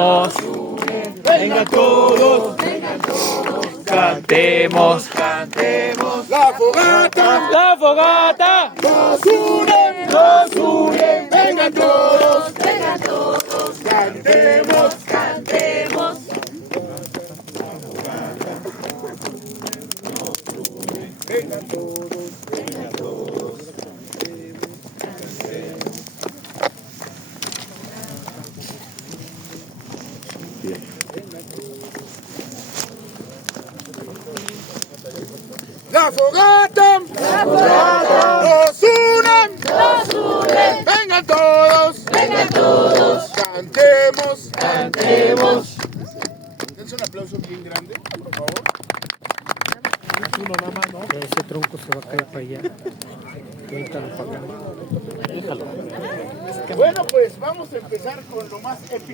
nos vengan todos, cantemos, cantemos. La fogata, La fogata nos une, vengan todos, cantemos, cantemos. vengan todos, La fogata, nos une, vengan todos, cantemos, cantemos. dense un aplauso bien grande, por favor. Uno nada más, ¿no? Ese tronco se va a caer para allá. Déjalo para acá. Déjalo. Bueno, pues vamos a empezar con lo más épico.